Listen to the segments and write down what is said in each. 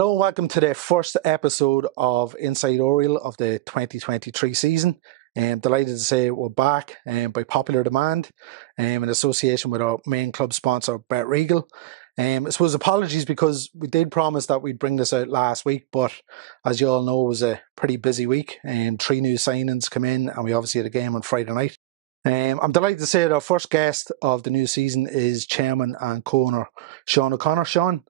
Hello and welcome to the first episode of Inside Oriel of the 2023 season. I'm delighted to say we're back by popular demand in association with our main club sponsor, BetRegal. I suppose apologies because we did promise that we'd bring this out last week, but as you all know, it was a pretty busy week and 3 new signings come in and we obviously had a game on Friday night. I'm delighted to say that our first guest of the new season is Chairman and Co-owner Sean O'Connor. Sean,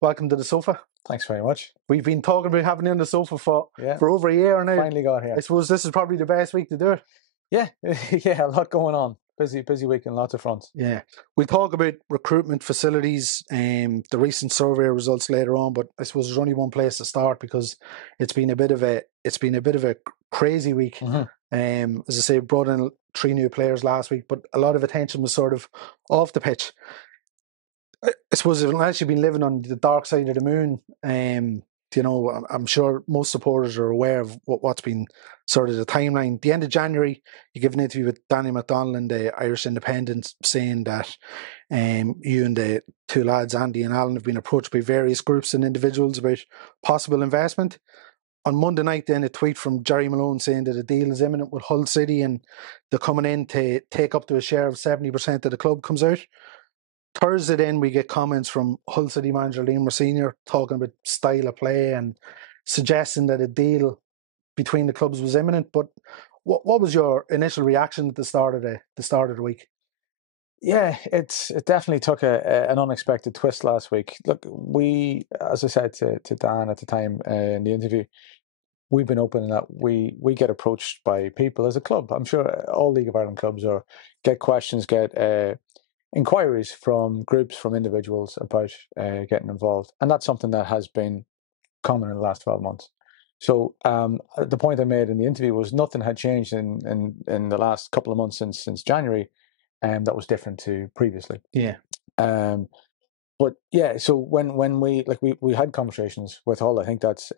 welcome to the sofa. Thanks very much. We've been talking about having you on the sofa for over a year now. Finally got here. I suppose this is probably the best week to do it. Yeah, a lot going on. Busy week on lots of fronts. Yeah. We'll talk about recruitment facilities and the recent survey results later on, but I suppose there's only one place to start because it's been a bit of a crazy week. Mm-hmm. As I say, brought in 3 new players last week, but a lot of attention was sort of off the pitch. I suppose unless you've been living on the dark side of the moon, I'm sure most supporters are aware of what's been sort of the timeline. The end of January, you give an interview with Danny McDonnell in the Irish Independent saying that you and the 2 lads, Andy and Alan, have been approached by various groups and individuals about possible investment. On Monday night, then, a tweet from Jerry Malone saying that a deal is imminent with Hull City and they're coming in to take up to a share of 70% of the club comes out. Thursday then we get comments from Hull City manager Liam Senior talking about style of play and suggesting that a deal between the clubs was imminent. But what was your initial reaction at the start of the week? Yeah, it definitely took an unexpected twist last week. Look, we, as I said to Dan at the time in the interview, we've been open in that we get approached by people as a club. I'm sure all League of Ireland clubs get questions, get inquiries from groups, from individuals about getting involved. And that's something that has been common in the last 12 months. So the point I made in the interview was nothing had changed in the last couple of months since January, that was different to previously. Yeah. But yeah, so when we had conversations with Hull, I think that's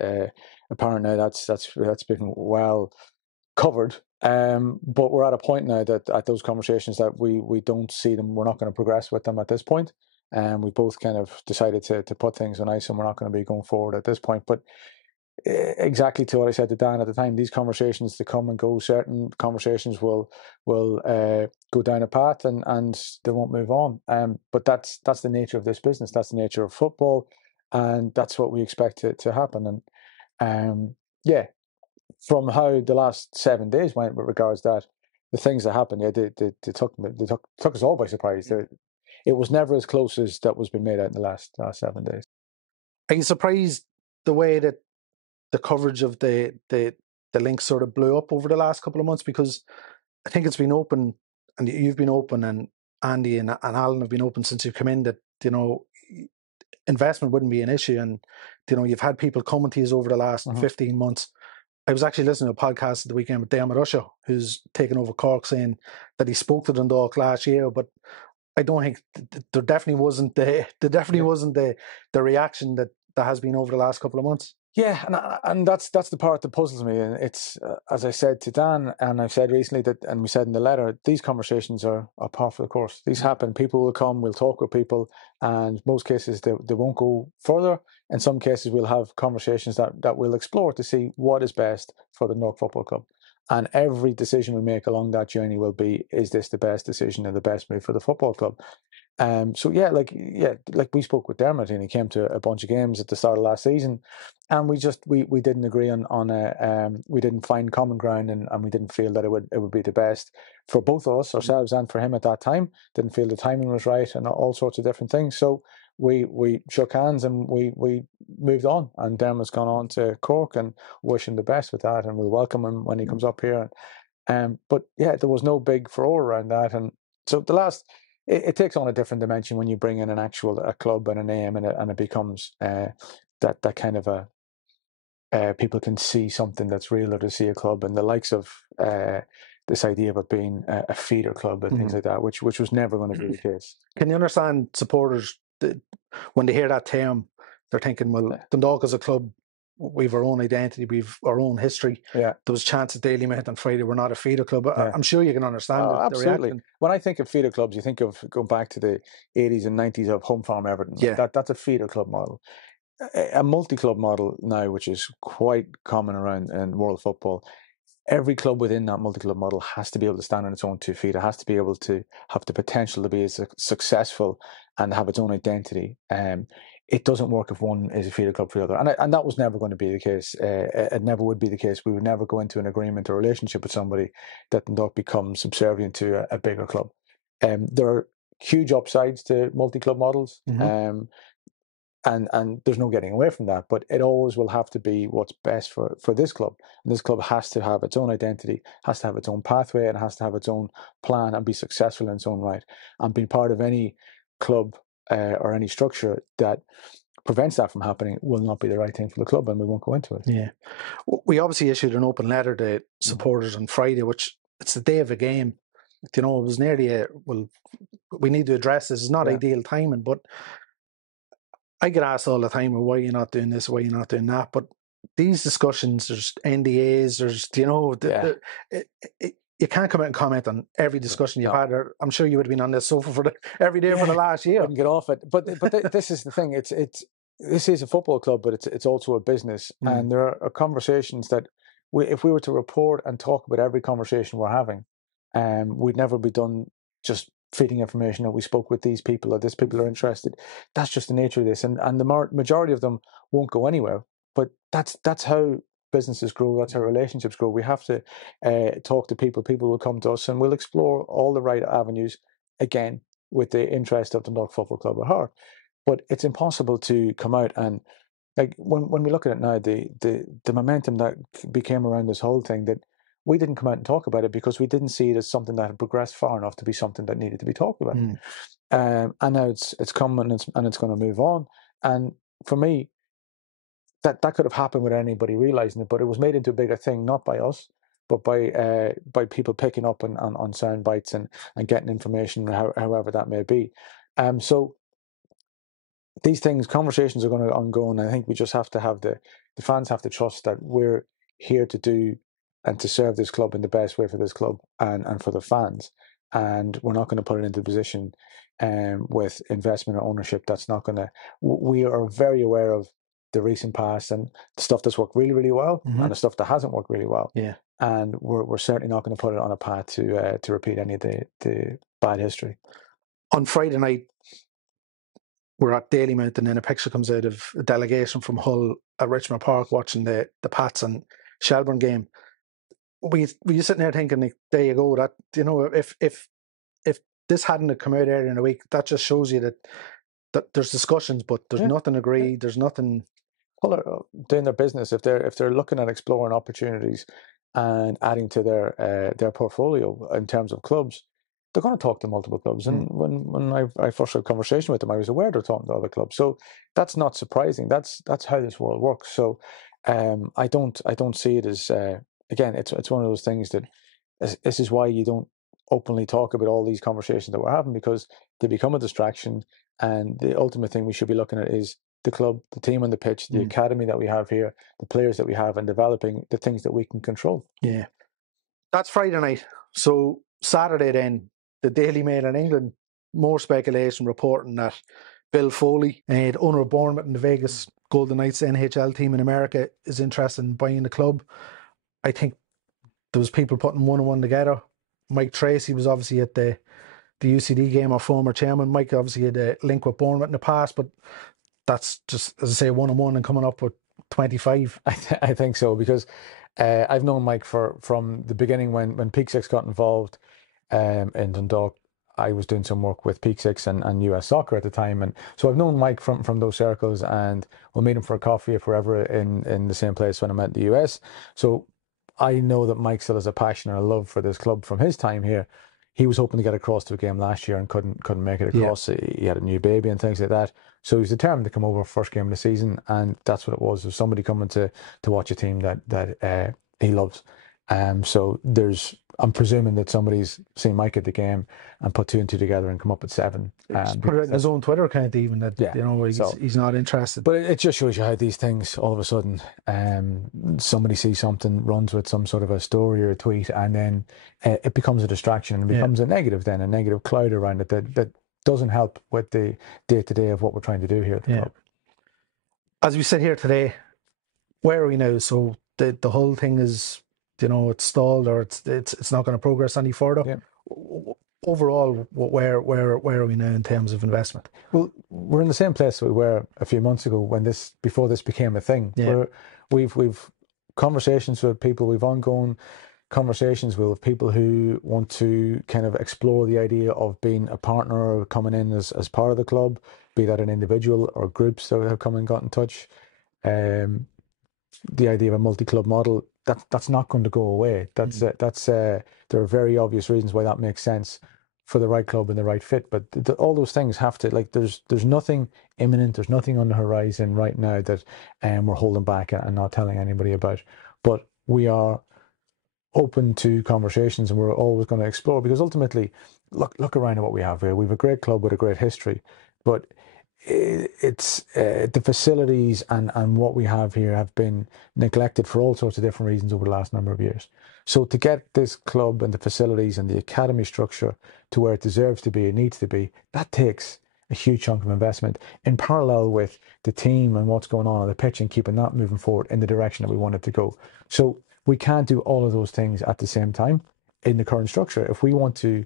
apparent now. That's been well covered. But we're at a point now that at those conversations that we don't see them, we're not going to progress with them at this point. And we both kind of decided to put things on ice and we're not going to be going forward at this point. But exactly to what I said to Dan at the time, these conversations to come and go, certain conversations will go down a path and they won't move on. But that's the nature of this business. That's the nature of football. And that's what we expect to happen. And from how the last 7 days went with regards to that, the things that happened, they took us all by surprise. It was never as close as that was being made out in the last 7 days. Are you surprised the way that the coverage of the links sort of blew up over the last couple of months? Because I think it's been open, and you've been open, and Andy and Alan have been open since you've come in, that investment wouldn't be an issue, and you've had people coming to you over the last 15 months. I was actually listening to a podcast at the weekend with Dermot Usher, who's taken over Cork, saying that he spoke to Dundalk last year, but I don't think there definitely wasn't the reaction that has been over the last couple of months. Yeah, and that's the part that puzzles me. And it's as I said to Dan, and I've said recently that, and we said in the letter, these conversations are par for the course. These happen. People will come. We'll talk with people, and in most cases they won't go further. In some cases, we'll have conversations that we'll explore to see what is best for the Dundalk Football Club. And every decision we make along that journey will be: is this the best decision and the best move for the football club? Like we spoke with Dermot, and he came to a bunch of games at the start of last season, and we didn't agree on we didn't find common ground, and we didn't feel that it would be the best for both of us, ourselves and for him at that time. Didn't feel the timing was right, and all sorts of different things. So we shook hands and we moved on, and Dermot's gone on to Cork, and wish him the best with that, and we'll welcome him when he comes up here. But yeah, there was no big furore around that, and so it takes on a different dimension when you bring in a club and a name, and it becomes that kind of people can see something that's real, or to see a club, and the likes of this idea of it being a feeder club and things like that, which was never going to be the case. Can you understand supporters when they hear that term, they're thinking, well, Dundalk as a club, we've our own identity, we've our own history. Yeah. There was chance that Daily Met on Friday we're not a feeder club. I'm sure you can understand absolutely. the reaction. When I think of feeder clubs, you think of going back to the 80s and 90s of Home Farm Everton. Yeah. That's a feeder club model. a multi-club model now, which is quite common around in world football. Every club within that multi-club model has to be able to stand on its own 2 feet. It has to be able to have the potential to be successful and have its own identity. It doesn't work if one is a feeder club for the other. And that was never going to be the case. It never would be the case. We would never go into an agreement or relationship with somebody that Dundalk becomes subservient to a bigger club. There are huge upsides to multi-club models. Mm-hmm. And there's no getting away from that, but it always will have to be what's best for this club. And this club has to have its own identity, has to have its own pathway, and has to have its own plan and be successful in its own right. And being part of any club or any structure that prevents that from happening will not be the right thing for the club, and we won't go into it. Yeah. We obviously issued an open letter to supporters on Friday, which it's the day of a game. You know, it was nearly we need to address this. It's not ideal timing, but I get asked all the time, why are you not doing this, why are you not doing that? But these discussions, there's NDAs, there's, you know, you can't come out and comment on every discussion you've had. I'm sure you would have been on this sofa every day for the last year. Couldn't get off it. But this is the thing. This is a football club, but it's also a business. And there are conversations that if we were to report and talk about every conversation we're having, we'd never be done just feeding information that we spoke with these people or these people are interested. That's just the nature of this. And the majority of them won't go anywhere. But that's how businesses grow. That's how relationships grow. We have to talk to people. People will come to us and we'll explore all the right avenues, again, with the interest of the Dundalk Football Club at heart. But it's impossible to come out and, like, when we look at it now, the momentum that became around this whole thing, that we didn't come out and talk about it because we didn't see it as something that had progressed far enough to be something that needed to be talked about. And now it's come and it's going to move on. And for me, that could have happened without anybody realizing it, but it was made into a bigger thing, not by us, but by people picking up on sound bites and getting information, however that may be. So these things, conversations are going to ongo, and I think we just have to have the fans have to trust that we're here to do and to serve this club in the best way for this club and for the fans. And we're not going to put it into a position with investment or ownership that's not going to. We are very aware of the recent past and the stuff that's worked really, really well and the stuff that hasn't worked really well. Yeah. And we're certainly not going to put it on a path to repeat any of the bad history. On Friday night, we're at Dalymount, and then a picture comes out of a delegation from Hull at Richmond Park watching the Pats and Shelbourne game. Were you sitting there thinking, like, there you go, that, you know, if this hadn't come out earlier in the week, that just shows you that there's discussions, but there's nothing agreed. There's nothing. Well, they're doing their business. If they're looking at exploring opportunities and adding to their portfolio in terms of clubs, they're going to talk to multiple clubs. And when I first had a conversation with them, I was aware they're talking to other clubs. So that's not surprising. That's how this world works. So I don't see it as again. It's one of those things that this is why you don't openly talk about all these conversations that we're having, because they become a distraction. And the ultimate thing we should be looking at is the club, the team on the pitch, the academy that we have here, the players that we have, and developing the things that we can control. Yeah. That's Friday night. So Saturday then, the Daily Mail in England, more speculation reporting that Bill Foley, the owner of Bournemouth and the Vegas Golden Knights NHL team in America, is interested in buying the club. I think there was people putting one and one together. Mike Tracy was obviously at the UCD game, our former chairman. Mike obviously had a link with Bournemouth in the past, but that's just, as I say, one and one and coming up with 25. I think so, because I've known Mike from the beginning when Peak Six got involved in Dundalk. I was doing some work with Peak Six and US Soccer at the time, and so I've known Mike from those circles, and we'll meet him for a coffee if we're ever in the same place when I'm at the US. So I know that Mike still has a passion and a love for this club from his time here. He was hoping to get across to a game last year and couldn't make it across. Yeah. He had a new baby and things like that. So he was determined to come over first game of the season, and that's what it was. It was somebody coming to watch a team that he loves. So I'm presuming that somebody's seen Mike at the game and put two and two together and come up with 7. He's put it in his own Twitter account even that, you know, he's not interested. But it just shows you how these things, all of a sudden, somebody sees something, runs with some sort of a story or a tweet, and then it becomes a distraction and becomes a negative cloud around it that doesn't help with the day-to-day of what we're trying to do here at the club. as we sit here today, where are we now? So the whole thing is, it's stalled, or it's not going to progress any further. Yeah. Overall, where are we now in terms of investment? Well, we're in the same place we were a few months ago before this became a thing. Yeah. We've conversations with people, we've ongoing conversations with people who want to kind of explore the idea of being a partner or coming in as part of the club, be that an individual or groups that have come and got in touch. The idea of a multi-club model, that's not going to go away. There are very obvious reasons why that makes sense for the right club and the right fit. But all those things have to, like, there's nothing imminent, there's nothing on the horizon right now that we're holding back and not telling anybody about. But we are open to conversations, and we're always going to explore, because ultimately, look around at what we have here. We have a great club with a great history, but it's the facilities and what we have here have been neglected for all sorts of different reasons over the last number of years. So to get this club and the facilities and the academy structure to where it deserves to be, it needs to be, that takes a huge chunk of investment in parallel with the team and what's going on the pitch and keeping that moving forward in the direction that we want it to go. So we can't do all of those things at the same time in the current structure. If we want to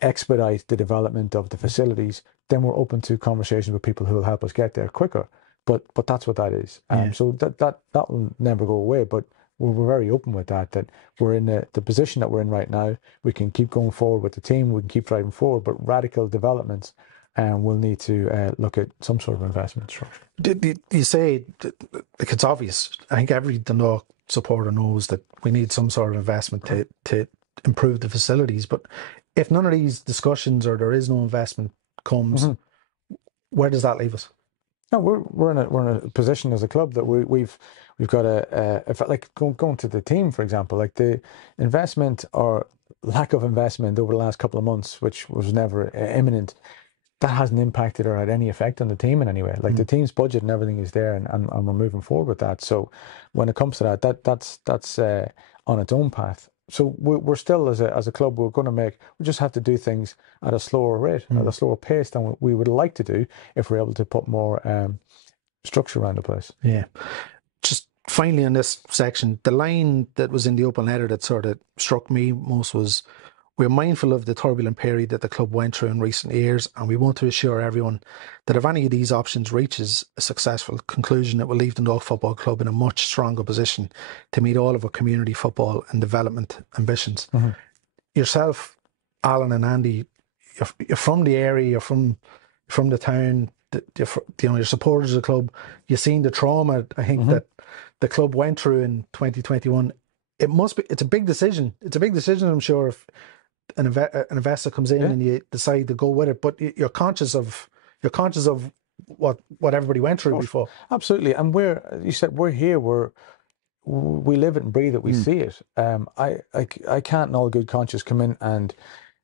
expedite the development of the facilities, then we're open to conversations with people who will help us get there quicker. But that's what that is. So that will never go away. But we're very open with that we're in the position that we're in right now. We can keep going forward with the team. We can keep driving forward. But radical developments, we'll need to look at some sort of investment structure. Did you say, like, it's obvious? I think every Dundalk supporter knows that we need some sort of investment to improve the facilities. But if none of these discussions, or there is no investment, comes, where does that leave us? No, we're in a position as a club that we've got like going to the team, for example, like the investment or lack of investment over the last couple of months, which was never imminent, that hasn't impacted or had any effect on the team in any way. Like the team's budget and everything is there, and we're moving forward with that. So when it comes to that's on its own path. So we're still, as a club, we just have to do things at a slower rate, at a slower pace than we would like to do if we're able to put more structure around the place. Yeah. Just finally on this section, the line that was in the open letter that sort of struck me most was, we're mindful of the turbulent period that the club went through in recent years, and we want to assure everyone that if any of these options reaches a successful conclusion, it will leave the Dundalk Football Club in a much stronger position to meet all of our community football and development ambitions. Yourself, Alan and Andy, you're from the area, you're from the town, you're supporters of the club, you've seen the trauma, I think, that the club went through in 2021. It's a big decision. It's a big decision, I'm sure, if an investor comes in and you decide to go with it, but you're conscious of what everybody went through before. Absolutely. And we're here, we live it and breathe it, we see it. I can't in all good conscience come in and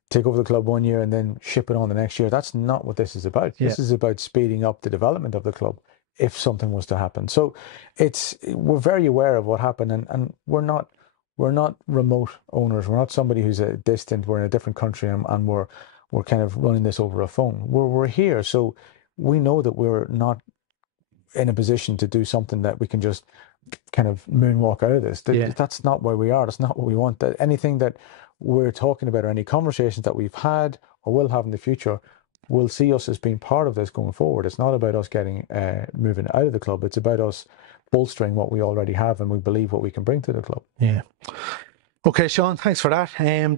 take over the club 1 year and then ship it on the next year. That's not what this is about. This is about speeding up the development of the club if something was to happen. So we're very aware of what happened, and we're not remote owners. We're not somebody who's distant. We're in a different country, and we're kind of running this over a phone. We're here, so we know that we're not in a position to do something that we can just kind of moonwalk out of this. That's not where we are. That's not what we want. Anything that we're talking about, or any conversations that we've had or will have in the future, will see us as being part of this going forward. It's not about us getting moving out of the club. It's about us bolstering what we already have, and we believe what we can bring to the club. Yeah. Okay, Sean, thanks for that.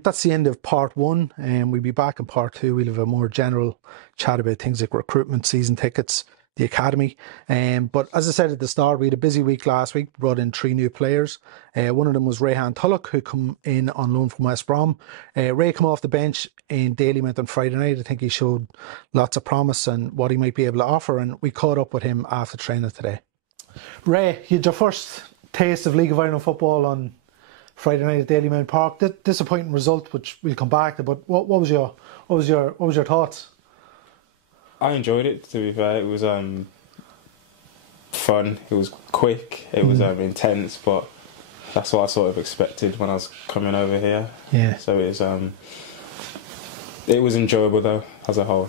That's the end of part one. We'll be back in part two. We'll have a more general chat about things like recruitment, season tickets, the academy. But as I said at the start, we had a busy week last week. Brought in 3 new players. One of them was Rayhan Tulloch, who come in on loan from West Brom. Ray came off the bench in Dalymount on Friday night. I think he showed lots of promise and what he might be able to offer, and we caught up with him after training today. Ray, you had your first taste of League of Ireland football on Friday night at Dalymount Park. Disappointing result, which we'll come back to. But what was your thoughts? I enjoyed it. To be fair, it was fun. It was quick. It was intense, but that's what I sort of expected when I was coming over here. Yeah. So it was enjoyable though as a whole.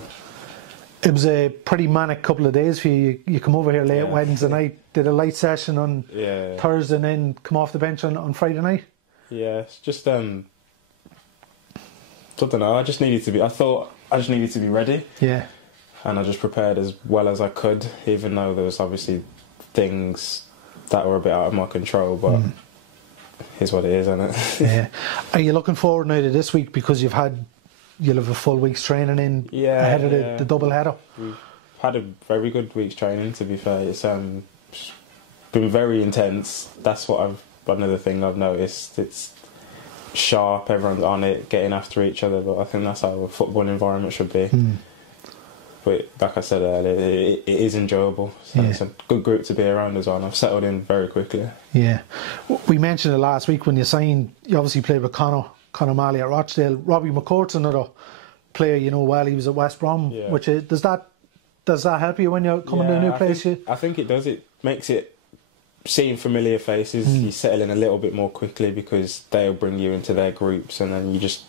It was a pretty manic couple of days for you. You come over here late Wednesday night, did a light session on Thursday, and then come off the bench on Friday night. Yeah, it's just I don't know. I just needed to be. I thought I just needed to be ready. Yeah. And I just prepared as well as I could, even though there was obviously things that were a bit out of my control. But it's what it is, isn't it? Yeah. Are you looking forward now to this week because you'll have a full week's training in ahead of the double header? We've had a very good week's training, to be fair. It's been very intense. That's another thing I've noticed. It's sharp, everyone's on it, getting after each other, but I think that's how a football environment should be. But like I said earlier, it is enjoyable. So it's a good group to be around as well, and I've settled in very quickly. Yeah. We mentioned it last week when you signed. You obviously played with Conor Malley at Rochdale. Robbie McCourt's another player you know while he was at West Brom. Yeah. Which does that help you when you're coming to a new place? I think it does. It makes it, seeing familiar faces, you settle in a little bit more quickly because they'll bring you into their groups, and then you just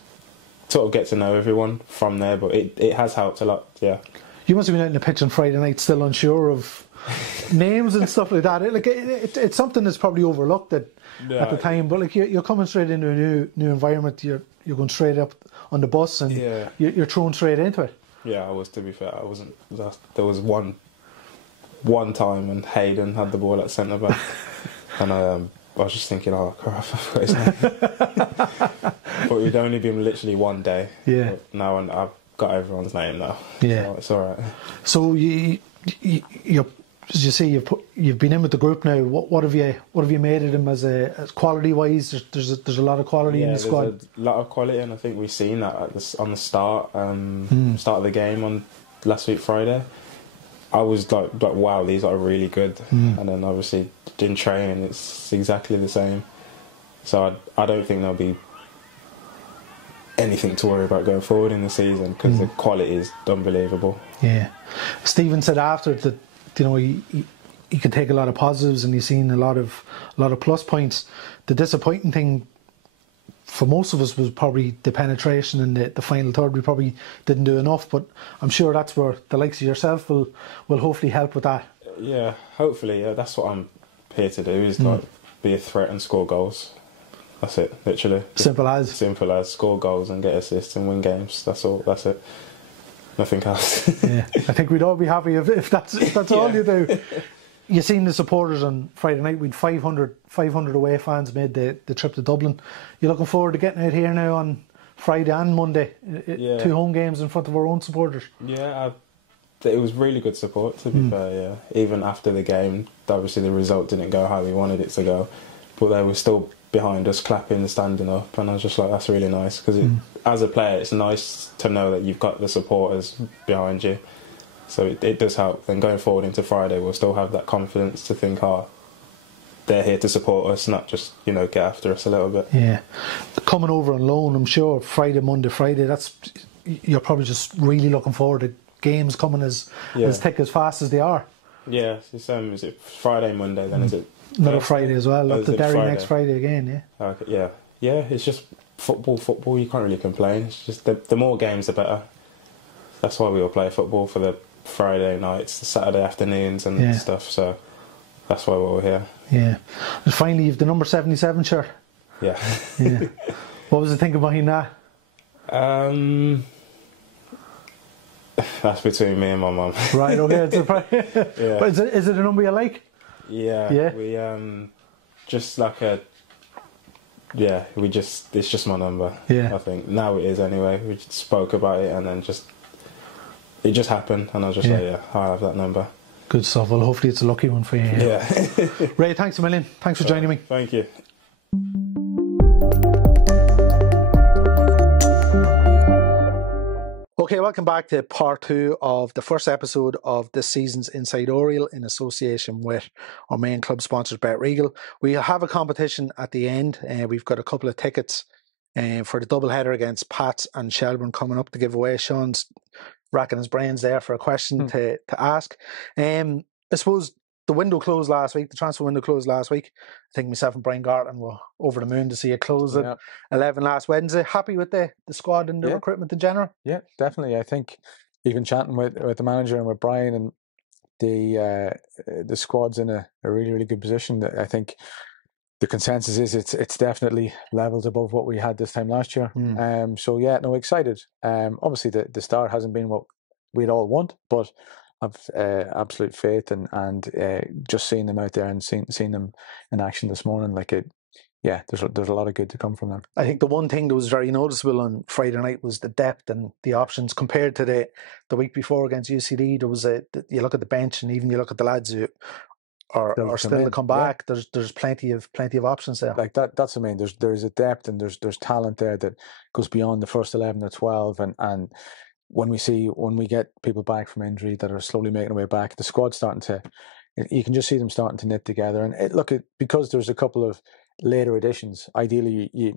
sort of get to know everyone from there. But it has helped a lot. Yeah. You must have been out in the pitch on Friday night still unsure of names and stuff like that. It's something that's probably overlooked at the time, but like you're coming straight into a new environment. You're going straight up on the bus and you're thrown straight into it. Yeah, I was, to be fair. I wasn't. There was one time when Hayden had the ball at centre back and I was just thinking, oh crap, I forgot his name. But it'd only been literally one day. Yeah. But now I've got everyone's name now. Yeah. So it's alright. So you're, as you say, you've been in with the group now. What have you made of them as quality wise? There's a lot of quality in the squad. There's a lot of quality, and I think we've seen that on the start of the game on last week Friday. I was like wow, these are really good. And then obviously in training it's exactly the same. So I don't think there'll be anything to worry about going forward in the season because the quality is unbelievable. Yeah. Stephen said after that, you know, he could take a lot of positives and he's seen a lot of plus points. The disappointing thing for most of us was probably the penetration in the final third. We probably didn't do enough, but I'm sure that's where the likes of yourself will hopefully help with that. Yeah, hopefully. Yeah, that's what I'm here to do, is like be a threat and score goals. That's it, literally. Simple as score goals and get assists and win games. That's all. That's it. Nothing else. Yeah, I think we'd all be happy if that's all you do. You seen the supporters on Friday night. We'd 500 away fans made the trip to Dublin. You're looking forward to getting out here now on Friday and Monday. 2 home games in front of our own supporters. Yeah, it was really good support, to be fair. Yeah, even after the game, obviously the result didn't go how we wanted it to go, but they were still behind us, clapping, standing up, and I was just like, that's really nice, because as a player it's nice to know that you've got the supporters behind you, so it does help. Then going forward into Friday, we'll still have that confidence to think, they're here to support us, not just, get after us a little bit. Yeah, coming over on loan, I'm sure Monday Friday, that's, you're probably just really looking forward to games coming as thick, as fast as they are. Yeah, it's, is it Friday, Monday, then is it another Friday as well, up to Derry next Friday again, yeah. Okay, yeah, it's just football, you can't really complain. It's just the more games the better. That's why we all play football, for the Friday nights, the Saturday afternoons and stuff, so that's why we're all here. Yeah. And finally, you've the number 77 shirt. Yeah. Yeah. What was the thinking behind that? That's between me and my mum. Right, okay. Yeah. But is it a number you like? Yeah. We just like it's just my number. Yeah. I think now it is anyway. We just spoke about it and then it just happened, and I was just like, I'll have that number. Good stuff. Well, hopefully it's a lucky one for you. Yeah. Ray, thanks a million. Thanks for joining me. Thank you. Okay, welcome back to part 2 of the first episode of this season's Inside Oriel in association with our main club sponsors, BetRegal. We have a competition at the end. We've got a couple of tickets for the double header against Pats and Shelbourne coming up to give away. Sean's racking his brains there for a question to ask. I suppose the window closed last week, the transfer window closed last week. I think myself and Brian Garton were over the moon to see it close at 11 last Wednesday. Happy with the squad and the recruitment in general? Yeah, definitely. I think even chatting with the manager and with Brian, and the squad's in a really, really good position. I think the consensus is it's definitely levels above what we had this time last year. So yeah, no, excited. Obviously the start hasn't been what we'd all want, but I've absolute faith and just seeing them out there and seeing them in action this morning, there's a lot of good to come from them. I think the one thing that was very noticeable on Friday night was the depth and the options compared to the week before against UCD. There was you look at the bench and even you look at the lads who are still to come back. Yeah. There's plenty of options there. Like that's what I mean. There's a depth and there's talent there that goes beyond the first 11 or 12 and when we get people back from injury that are slowly making their way back, the squad's starting to, you can just see them starting to knit together. And because there's a couple of later additions, ideally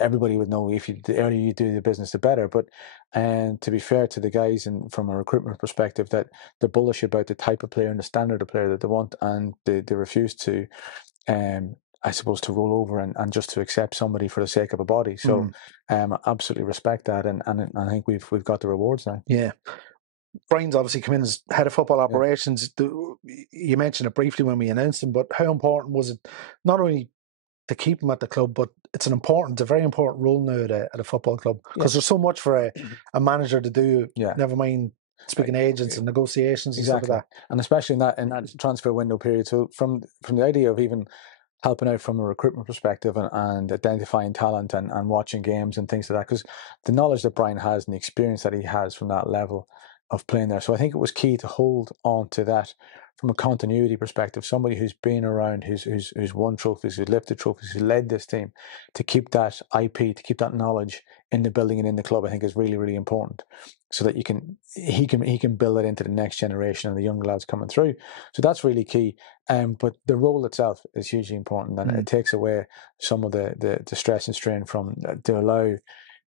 everybody would know the earlier you do the business, the better. But to be fair to the guys and from a recruitment perspective, that they're bullish about the type of player and the standard of player that they want, and they refuse to I suppose to roll over and just to accept somebody for the sake of a body. So I absolutely respect that, and I think we've got the rewards now. Yeah. Brian's obviously come in as head of football operations. Yeah. You mentioned it briefly when we announced him, but how important was it not only to keep him at the club, but it's a very important role now at a football club, because there's so much for a manager to do. Yeah. Never mind speaking to agents and negotiations and stuff like that. And especially in that transfer window period. So from the idea of even helping out from a recruitment perspective and identifying talent and watching games and things like that, because the knowledge that Brian has and the experience that he has from that level of playing there. So I think it was key to hold on to that from a continuity perspective, somebody who's been around, who's won trophies, who's lifted trophies, who led this team, to keep that IP, to keep that knowledge in the building and in the club, I think is really, really important, so that he can build it into the next generation and the young lads coming through. So that's really key. But the role itself is hugely important, and it takes away some of the stress and strain to allow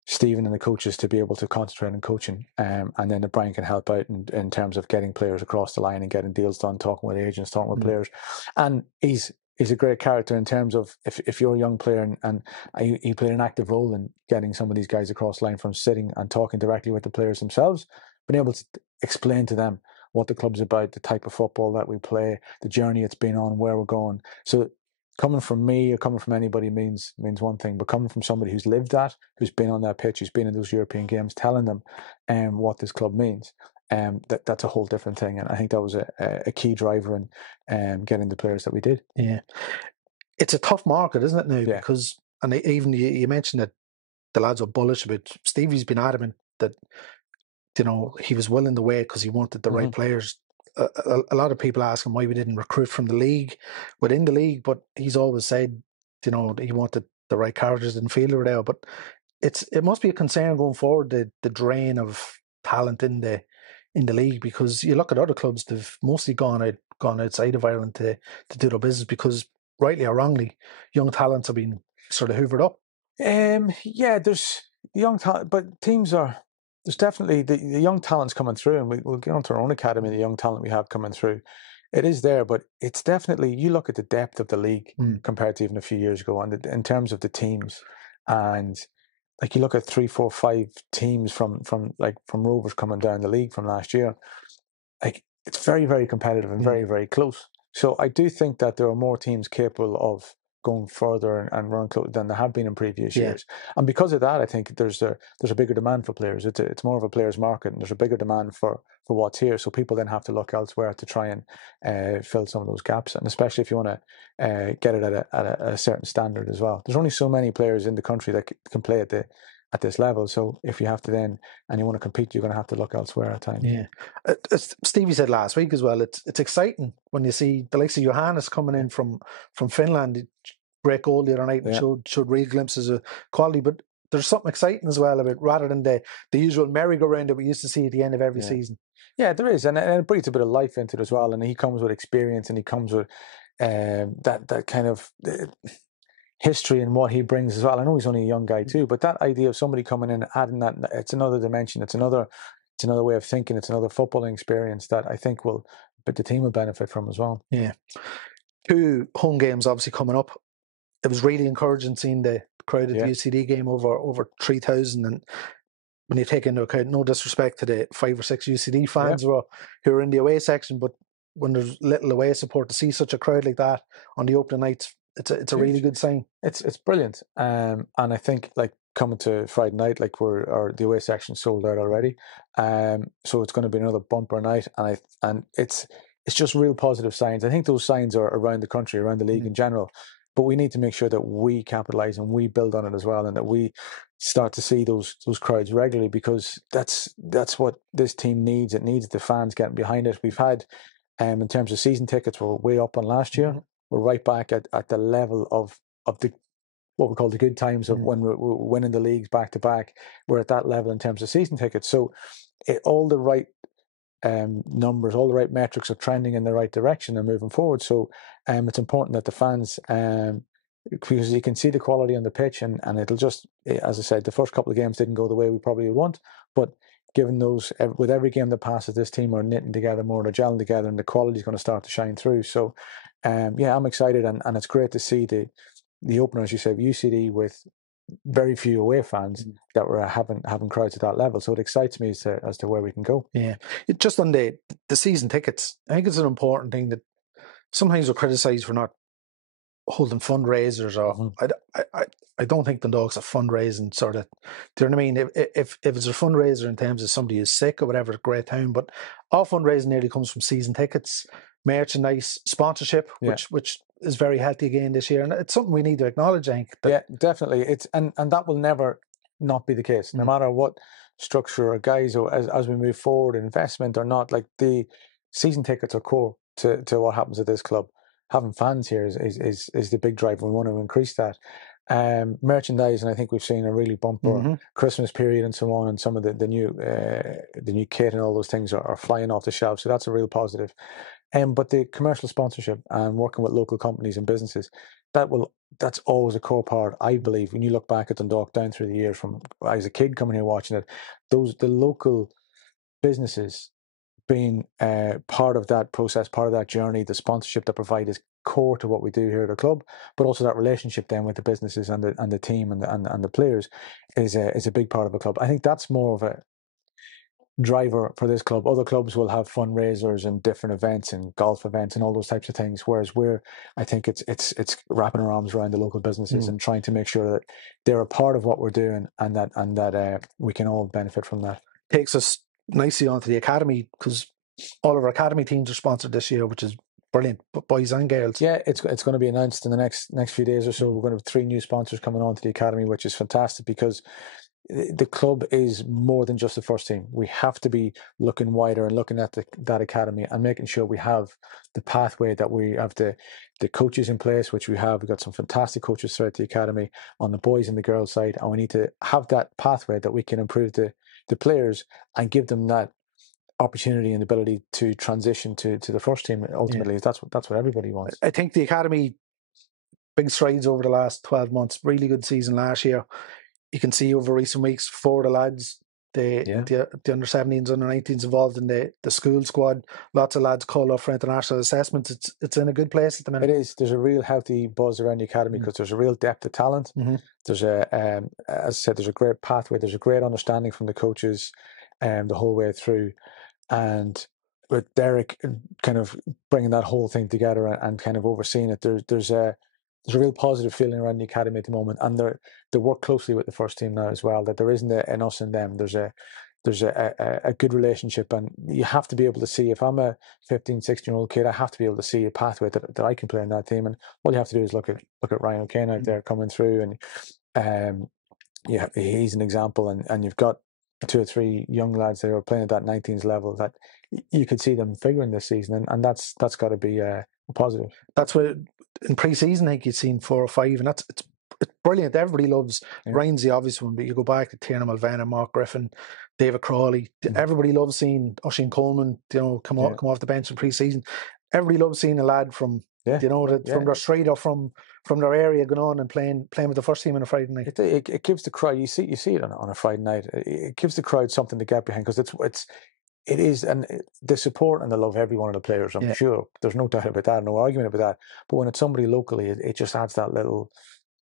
Stephen and the coaches to be able to concentrate on coaching, and then the Brian can help out in terms of getting players across the line and getting deals done, talking with agents, talking with players. And he's a great character in terms of if you're a young player and he played an active role in getting some of these guys across the line from sitting and talking directly with the players themselves, being able to explain to them what the club's about, the type of football that we play, the journey it's been on, where we're going. So coming from me or coming from anybody means one thing, but coming from somebody who's lived that, who's been on that pitch, who's been in those European games, telling them what this club means, that's a whole different thing. And I think that was a key driver in getting the players that we did. Yeah, it's a tough market, isn't it now? Yeah. Because, and even you mentioned that the lads were bullish about Stevie's been adamant that he was willing to wait because he wanted the right players. A lot of people ask him why we didn't recruit from the league, within the league, but he's always said, he wanted the right characters and fielder there. But it must be a concern going forward, the drain of talent in the league, because you look at other clubs, they've mostly gone outside of Ireland to do their business because, rightly or wrongly, young talents have been sort of hoovered up. Yeah, there's young talent, but teams are. There's definitely the young talent's coming through, and we'll get onto our own academy, the young talent we have coming through. It is there, but it's definitely, you look at the depth of the league compared to even a few years ago, and in terms of the teams, and like you look at 3, 4, 5 teams from Rovers coming down the league from last year, like it's very, very competitive and very, very close. So I do think that there are more teams capable of going further and run close than there have been in previous years, and because of that, I think there's a bigger demand for players. It's more of a players' market, and there's a bigger demand for what's here. So people then have to look elsewhere to try and fill some of those gaps, and especially if you want to get it at a certain standard as well. There's only so many players in the country that can play at this level. So if you have to and you want to compete, you're going to have to look elsewhere at times. Yeah, as Stevie said last week as well, it's exciting when you see the likes of Johannes coming in from Finland. Great goal the other night and showed real glimpses of quality. But there's something exciting as well about, rather than the usual merry-go-round that we used to see at the end of every season. Yeah, there is, and it brings a bit of life into it as well. And he comes with experience, and he comes with that kind of history and what he brings as well. I know he's only a young guy too, but that idea of somebody coming in and adding that, it's another dimension, it's another way of thinking, it's another footballing experience that I think the team will benefit from as well. Yeah. 2 home games obviously coming up. It was really encouraging seeing the crowd at the UCD game, over 3,000, and when you take into account, no disrespect to the 5 or 6 UCD fans who are in the away section, but when there's little away support, to see such a crowd like that on the opening nights, it's a really good sign. It's brilliant. And I think like coming to Friday night, like the away section sold out already. So it's going to be another bumper night, and it's just real positive signs. I think those signs are around the country, around the league in general. But we need to make sure that we capitalise and we build on it as well, and that we start to see those crowds regularly, because that's what this team needs. It needs the fans getting behind it. We've had, in terms of season tickets, we're way up on last year. We're right back at the level of the what we call the good times of when we're winning the leagues back to back. We're at that level in terms of season tickets. So all the right numbers, all the right metrics are trending in the right direction and moving forward. So it's important that the fans, because you can see the quality on the pitch, and it'll just, as I said, the first couple of games didn't go the way we probably would want, but given those, with every game that passes, this team are knitting together more, they're gelling together, and the quality is going to start to shine through. So I'm excited, and it's great to see the opener, as you said, UCD, with very few away fans that were having crowds at that level. So it excites me as to where we can go. Yeah, just on the season tickets, I think it's an important thing that sometimes we're criticised for not holding fundraisers, or I don't think Dundalk's a fundraising sort of. Do you know what I mean? If it's a fundraiser in terms of somebody is sick or whatever, great time. But all fundraising nearly comes from season tickets, merchandise, sponsorship, which is very healthy again this year, and it's something we need to acknowledge. I think. Yeah, definitely. It's and that will never not be the case, no matter what structure or guys, or as we move forward, investment or not. Like, the season tickets are core to what happens at this club. Having fans here is the big driver. We want to increase that. Merchandise, and I think we've seen a really bumper Christmas period and so on, and some of the new kit and all those things are flying off the shelves. So that's a real positive. But the commercial sponsorship and working with local companies and businesses, that's always a core part, I believe. When you look back at Dundalk down through the years, from as a kid coming here watching it, the local businesses being part of that process, part of that journey, the sponsorship they provide is core to what we do here at the club. But also that relationship then with the businesses and the team and the players is a big part of the club. I think that's more of a driver for this club. Other clubs will have fundraisers and different events and golf events and all those types of things, whereas I think it's wrapping our arms around the local businesses and trying to make sure that they're a part of what we're doing, and that we can all benefit from that. Takes us nicely onto the academy, because all of our academy teams are sponsored this year, which is brilliant, boys and girls. Yeah, it's going to be announced in the next few days or so. We're going to have 3 new sponsors coming on to the academy, which is fantastic, because the club is more than just the first team. We have to be looking wider and looking at that academy and making sure we have the pathway, that we have the coaches in place, which we have. We've got some fantastic coaches throughout the academy on the boys and the girls side, and we need to have that pathway that we can improve the players and give them that opportunity and ability to transition to the first team. Ultimately, that's what everybody wants. I think the academy, big strides over the last 12 months. Really good season last year. You can see over recent weeks, 4 of the lads, the under 17s, under 19s involved in the school squad. Lots of lads called up for international assessments. It's in a good place at the minute. It is. There's a real healthy buzz around the academy, because there's a real depth of talent. There's as I said, there's a great pathway. There's a great understanding from the coaches the whole way through. And with Derek kind of bringing that whole thing together and kind of overseeing it, there's a real positive feeling around the academy at the moment, and they work closely with the first team now as well. That there isn't an us and them. There's a good relationship, and you have to be able to see. If I'm a 15, 16-year-old kid, I have to be able to see a pathway that I can play in that team. And all you have to do is look at Ryan O'Kane out there coming through, and he's an example. And you've got 2 or 3 young lads that are playing at that 19s level that you could see them figuring this season, and that's got to be a positive. That's what in pre-season I think you'd seen 4 or 5, and it's brilliant. Everybody loves Ryan's the obvious one, but you go back to Tiernan Mulvaney, Mark Griffin, David Crawley. Everybody loves seeing Oisin Coleman, come off the bench in pre-season. Everybody loves seeing a lad from from their street or from their area going on and playing with the first team on a Friday night. It gives the crowd, you see it on a Friday night. It gives the crowd something to get behind, because it is, and the support and the love of every one of the players, I'm sure. There's no doubt about that, no argument about that. But when it's somebody locally, it just adds that little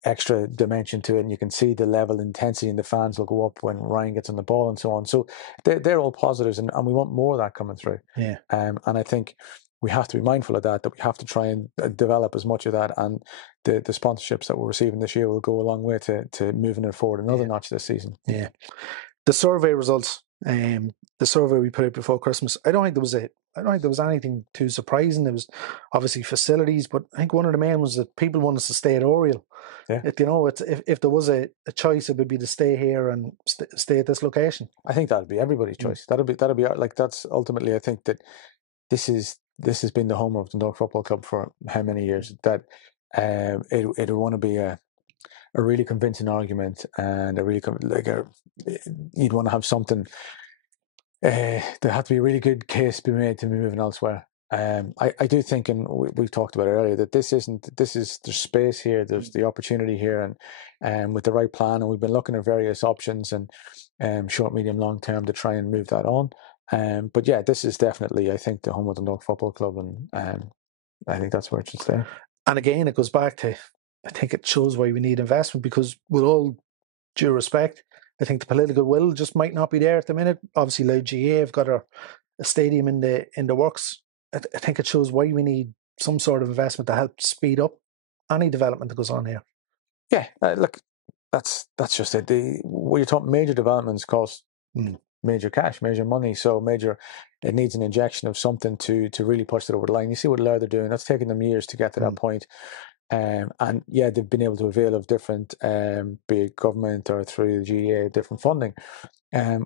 extra dimension to it, and you can see the level of intensity, and the fans will go up when Ryan gets on the ball and so on. So they're all positives, and we want more of that coming through. Yeah. And I think we have to be mindful of that we have to try and develop as much of that, and the sponsorships that we're receiving this year will go a long way to moving it forward another notch this season. Yeah. The survey results, the survey we put out before Christmas, I don't think there was anything too surprising. There was obviously facilities, but I think one of the main was that people want us to stay at Oriel. Yeah. If there was a choice, it would be to stay here and stay at this location. I think that'd be everybody's choice. That'll be like, that's ultimately, I think that this has been the home of the Dundalk Football Club for how many years, that it would want to be a really convincing argument, and you'd want to have something. There had to be a really good case to be made to be moving elsewhere. I do think, and we've talked about it earlier, that there's space here, there's the opportunity here, and with the right plan, and we've been looking at various options and short, medium, long term to try and move that on. But yeah, this is definitely, I think, the home of the Dundalk Football Club, and I think that's where it should stay. And again, it goes back to, I think it shows why we need investment, because with all due respect, I think the political will just might not be there at the minute. Obviously, Loud GA have got a stadium in the works. I think it shows why we need some sort of investment to help speed up any development that goes on here. Yeah, look, that's just it. When you're talking major developments, cost major cash, major money. So it needs an injection of something to really push it over the line. You see what Louth are doing. That's taken them years to get to that point. And yeah, they've been able to avail of different, be it government or through the GA, different funding.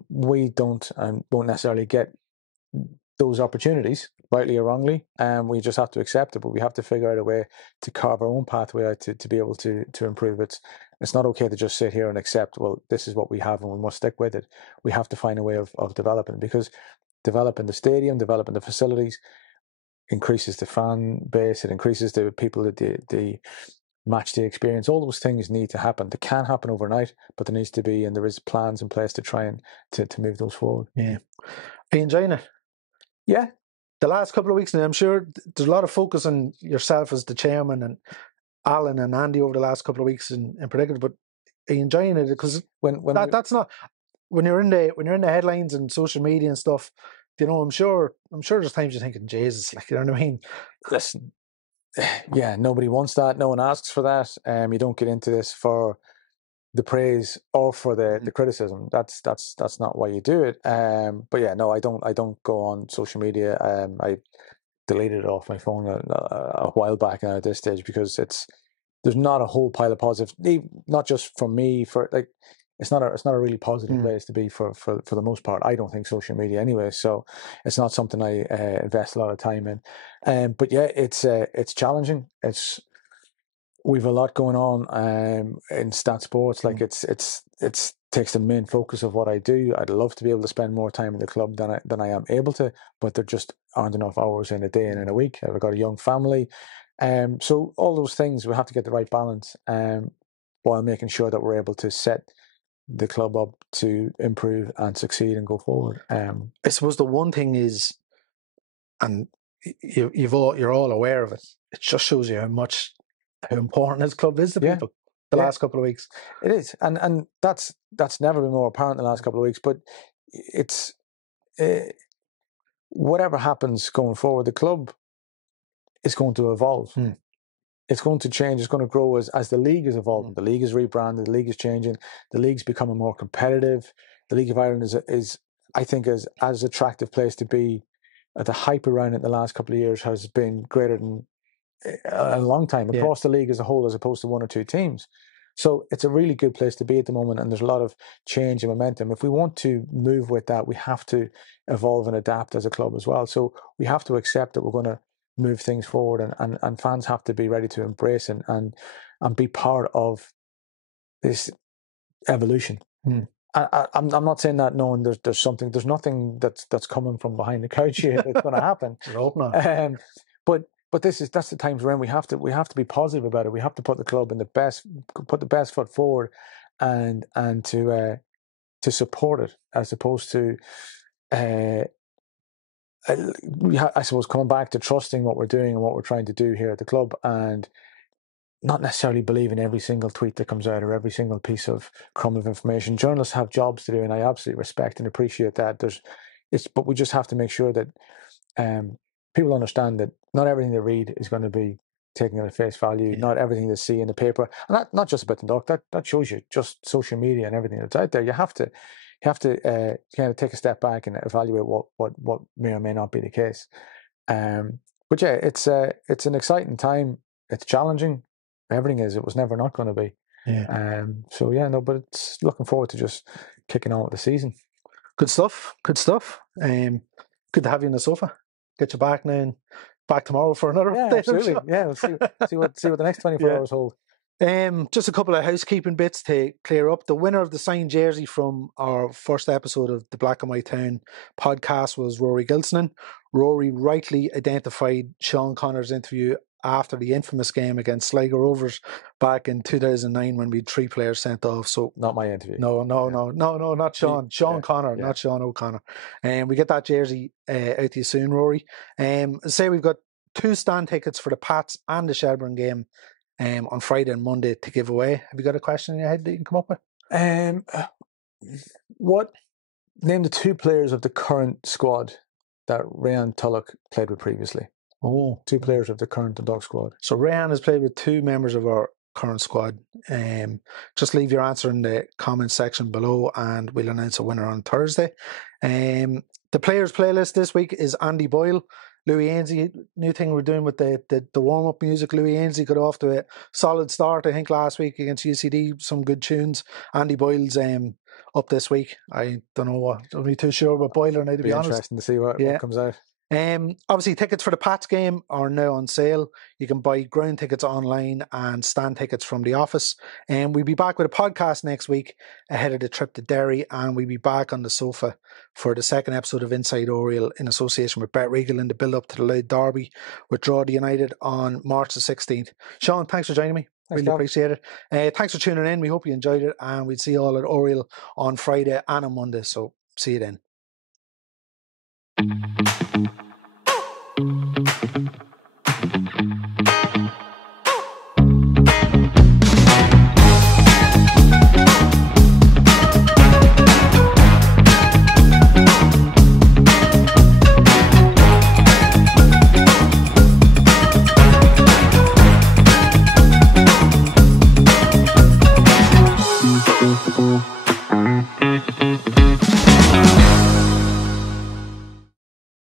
We don't won't necessarily get those opportunities, rightly or wrongly. We just have to accept it, but we have to figure out a way to carve our own pathway out to be able to improve it. It's not okay to just sit here and accept, well, this is what we have and we must stick with it. We have to find a way of developing, because developing the stadium, developing the facilities, increases the fan base, it increases the people that the match day experience. All those things need to happen. They can't happen overnight, but there needs to be, and there is plans in place to try and to move those forward. Yeah. Are you enjoying it? Yeah. The last couple of weeks now, I'm sure there's a lot of focus on yourself as the chairman and Alan and Andy over the last couple of weeks in particular, but are you enjoying it? Because that's not, when you're in the headlines and social media and stuff, I'm sure there's times you're thinking, Jesus, like, you know what I mean? Listen, yeah, nobody wants that. No one asks for that. You don't get into this for the praise or for the criticism. That's not why you do it. But yeah, no, I don't go on social media. I deleted it off my phone a while back now at this stage, because there's not a whole pile of positives. Not just for me, for like, it's not a really positive place to be for the most part. I don't think, social media anyway. So it's not something I invest a lot of time in. But yeah, it's challenging. We've a lot going on in Stat Sports. Like it's takes the main focus of what I do. I'd love to be able to spend more time in the club than I am able to, but there just aren't enough hours in a day and in a week. I've got a young family. So all those things, we have to get the right balance while making sure that we're able to set the club up to improve and succeed and go forward. I suppose the one thing is, and you're all aware of it, it just shows you how important this club is to people the last couple of weeks. It is, and that's never been more apparent the last couple of weeks, but it's whatever happens going forward, the club is going to evolve. It's going to change. It's going to grow as the league is evolving. The league is rebranded. The league is changing. The league's becoming more competitive. The League of Ireland is I think, as attractive place to be. The hype around it the last couple of years has been greater than a long time across the league as a whole, as opposed to one or two teams. So it's a really good place to be at the moment, and there's a lot of change and momentum. If we want to move with that, we have to evolve and adapt as a club as well. So we have to accept that we're going to move things forward, and fans have to be ready to embrace and be part of this evolution. I'm not saying that knowing there's nothing that's coming from behind the couch here that's going to happen. I hope not. But that's the times we're in. We have to be positive about it. We have to put the club in put the best foot forward, and to support it, as opposed to I suppose coming back to trusting what we're doing and what we're trying to do here at the club, and not necessarily believe in every single tweet that comes out or every single piece of crumb of information. Journalists have jobs to do, and I absolutely respect and appreciate that. But we just have to make sure that people understand that not everything they read is going to be taken at face value. Yeah. Not everything they see in the paper, and that not just about Dundalk. That shows you just social media and everything that's out there. You have to kind of take a step back and evaluate what may or may not be the case. But yeah, it's an exciting time. It's challenging. Everything is. It was never not going to be. Yeah. But it's looking forward to just kicking on with the season. Good stuff. Good to have you on the sofa. Get you back now and back tomorrow for another update. Absolutely. Yeah, we'll see what the next 24 hours hold. Just a couple of housekeeping bits to clear up. The winner of the signed jersey from our first episode of the Black and White Town podcast was Rory Gilsonan. Rory rightly identified Sean Connor's interview after the infamous game against Sligo Rovers back in 2009 when we had 3 players sent off. So not my interview. No, not Sean. Sean Connor, not Sean O'Connor. And we get that jersey out to you soon, Rory. Say we've got 2 stand tickets for the Pats and the Shelbourne game on Friday and Monday to give away. Have you got a question in your head that you can come up with? Name the 2 players of the current squad that Ryan Tulloch played with previously. 2 players of the current Dundalk squad. So Ryan has played with 2 members of our current squad. Just leave your answer in the comment section below and we'll announce a winner on Thursday. The players playlist this week is Andy Boyle, Louis Ainsley. New thing we're doing with the warm-up music. Louis Ainsley got off to a solid start, I think, last week against UCD. Some good tunes. Andy Boyle's up this week. I don't know what. I'm not too sure about Boyle now, to be honest. Interesting to see what comes out. Obviously, tickets for the Pats game are now on sale. You can buy ground tickets online and stand tickets from the office. And we'll be back with a podcast next week ahead of the trip to Derry. And we'll be back on the sofa for the second episode of Inside Oriel in association with BetRegal in the build-up to the Loud Derby with Drogheda United on March the 16th. Sean, thanks for joining me. Really appreciate it. Thanks for tuning in. We hope you enjoyed it. And we'll see you all at Oriel on Friday and on Monday. So see you then.